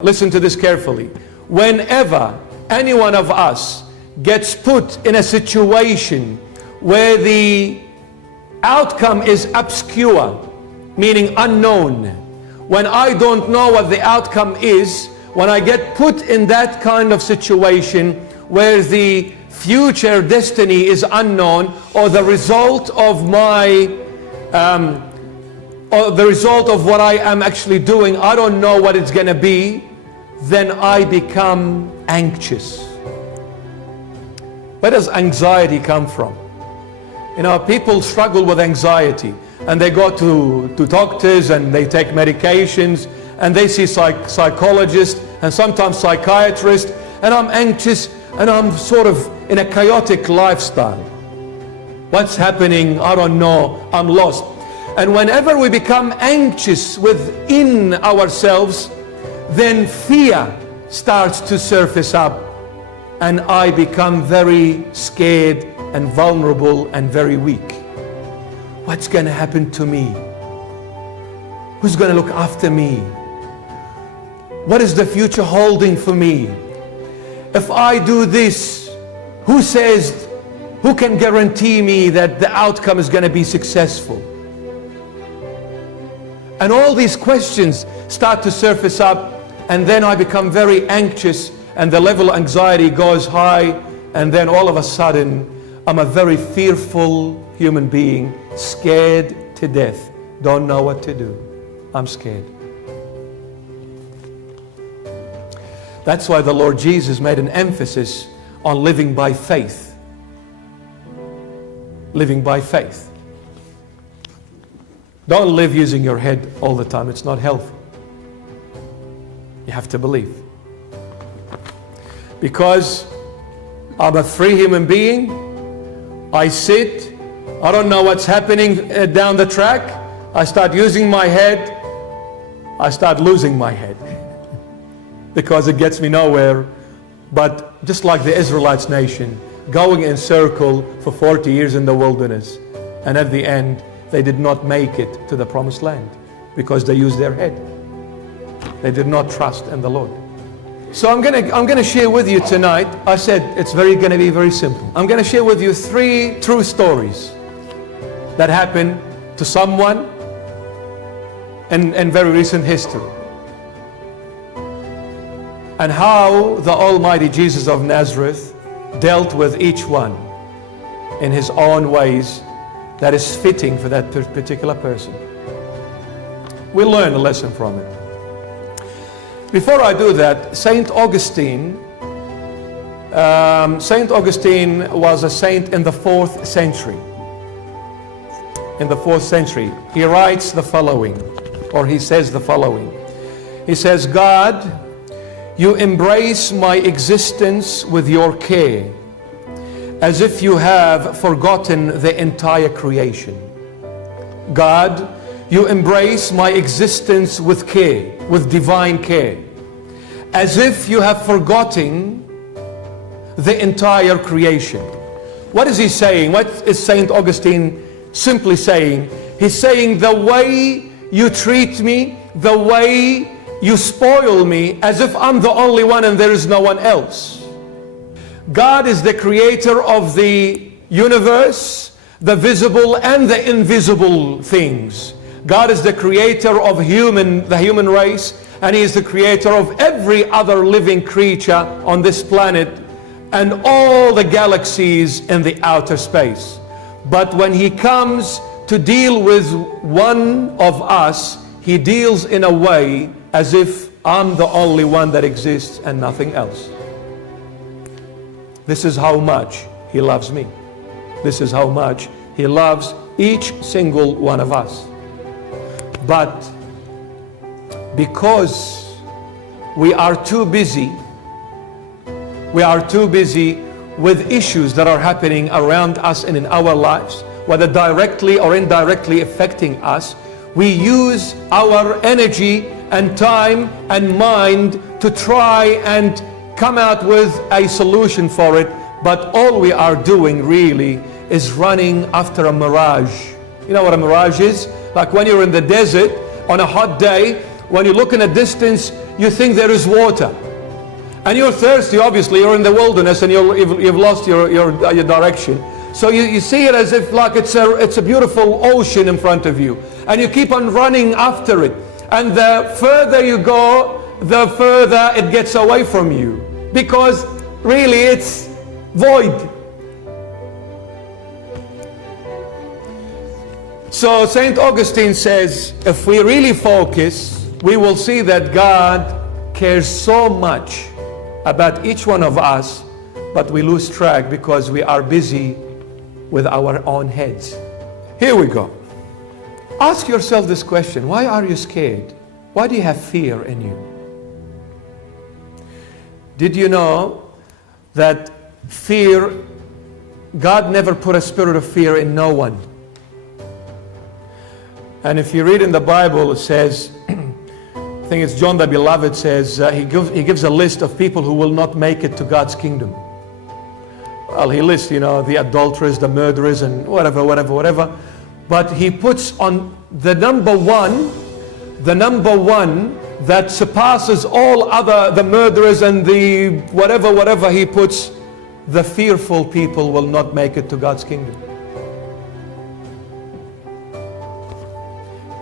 Listen to this carefully. Whenever any one of us gets put in a situation where the outcome is obscure, meaning unknown, when I don't know what the outcome is, when I get put in that kind of situation where the future destiny is unknown, or the result of my or the result of what I am actually doing, I don't know what it's going to be, then I become anxious. Where does anxiety come from? You know, people struggle with anxiety and they go to doctors and they take medications and they see psychologists and sometimes psychiatrists, and I'm anxious and I'm sort of in a chaotic lifestyle. What's happening? I don't know. I'm lost. And whenever we become anxious within ourselves, then fear starts to surface up, and I become very scared and vulnerable and very weak. What's going to happen to me? Who's going to look after me? What is the future holding for me? If I do this, who can guarantee me that the outcome is going to be successful? And all these questions start to surface up, and then I become very anxious, and the level of anxiety goes high, and then all of a sudden I'm a very fearful human being, scared to death, don't know what to do. I'm scared. That's why the Lord Jesus made an emphasis on living by faith. Living by faith. Don't live using your head all the time. It's not healthy. You have to believe. Because I'm a free human being. I sit. I don't know what's happening down the track. I start using my head. I start losing my head. Because it gets me nowhere. But just like the Israelites nation, going in circle for 40 years in the wilderness. And at the end, they did not make it to the promised land because they used their head. They did not trust in the Lord. So I'm gonna share with you tonight. I said it's going to be very simple. I'm going to share with you 3 true stories that happened to someone in very recent history, and how the Almighty Jesus of Nazareth dealt with each one in His own ways that is fitting for that particular person. We'll learn a lesson from it. Before I do that, Saint Augustine was a saint in the 4th century. In the 4th century, he writes the following, or he says the following. He says, God, you embrace my existence with your care, as if you have forgotten the entire creation. God, you embrace my existence with care, with divine care, as if you have forgotten the entire creation. What is he saying? What is Saint Augustine simply saying? He's saying the way you treat me, the way you spoil me, as if I'm the only one and there is no one else. God is the creator of the universe, the visible and the invisible things. God is the creator of the human race, and He is the creator of every other living creature on this planet and all the galaxies in the outer space. But when He comes to deal with one of us, He deals in a way as if I'm the only one that exists and nothing else. This is how much He loves me. This is how much He loves each single one of us. But because we are too busy with issues that are happening around us and in our lives, whether directly or indirectly affecting us, we use our energy and time and mind to try and come out with a solution for it, but all we are doing really is running after a mirage. You know what a mirage is? Like when you're in the desert on a hot day, when you look in the distance, you think there is water. And you're thirsty, obviously, you're in the wilderness and you've lost your direction. So you see it as if like it's a beautiful ocean in front of you. And you keep on running after it. And the further you go, the further it gets away from you. Because really it's void. So St. Augustine says, if we really focus, we will see that God cares so much about each one of us, but we lose track because we are busy with our own heads. Here we go. Ask yourself this question. Why are you scared? Why do you have fear in you? Did you know that fear, God never put a spirit of fear in no one? And if you read in the Bible, it says, I think it's John the Beloved says, he gives a list of people who will not make it to God's kingdom. Well, he lists, the adulterers, the murderers, and whatever. But he puts on the number one that surpasses all other, the murderers and the whatever, he puts, the fearful people will not make it to God's kingdom.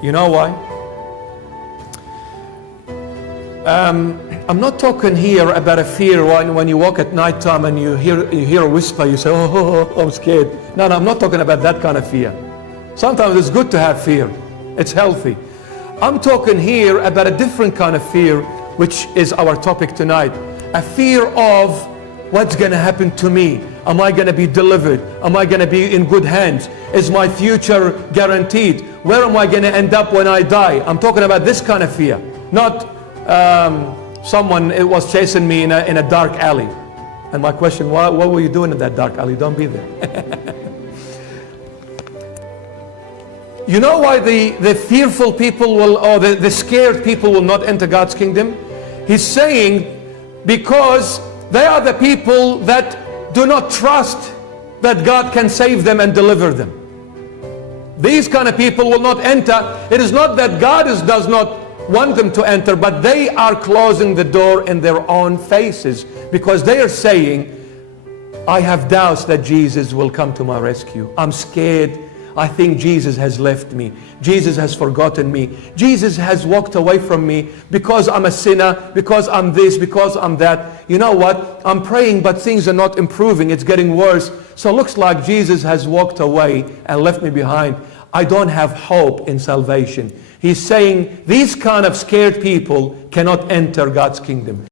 You know why? I'm not talking here about a fear when you walk at night time and you hear a whisper, you say, oh, I'm scared. No, I'm not talking about that kind of fear. Sometimes it's good to have fear. It's healthy. I'm talking here about a different kind of fear, which is our topic tonight. A fear of what's going to happen to me. Am I going to be delivered? Am I going to be in good hands? Is my future guaranteed? Where am I going to end up when I die? I'm talking about this kind of fear. Not someone was chasing me in a dark alley. And my question, what were you doing in that dark alley? Don't be there. You know why the fearful people will, or the scared people will not enter God's kingdom? He's saying because they are the people that do not trust that God can save them and deliver them. These kind of people will not enter. It is not that God does not want them to enter, but they are closing the door in their own faces because they are saying, I have doubts that Jesus will come to my rescue. I'm scared. I think Jesus has left me. Jesus has forgotten me. Jesus has walked away from me because I'm a sinner, because I'm this, because I'm that. You know what? I'm praying, but things are not improving. It's getting worse. So it looks like Jesus has walked away and left me behind. I don't have hope in salvation. He's saying these kind of scared people cannot enter God's kingdom.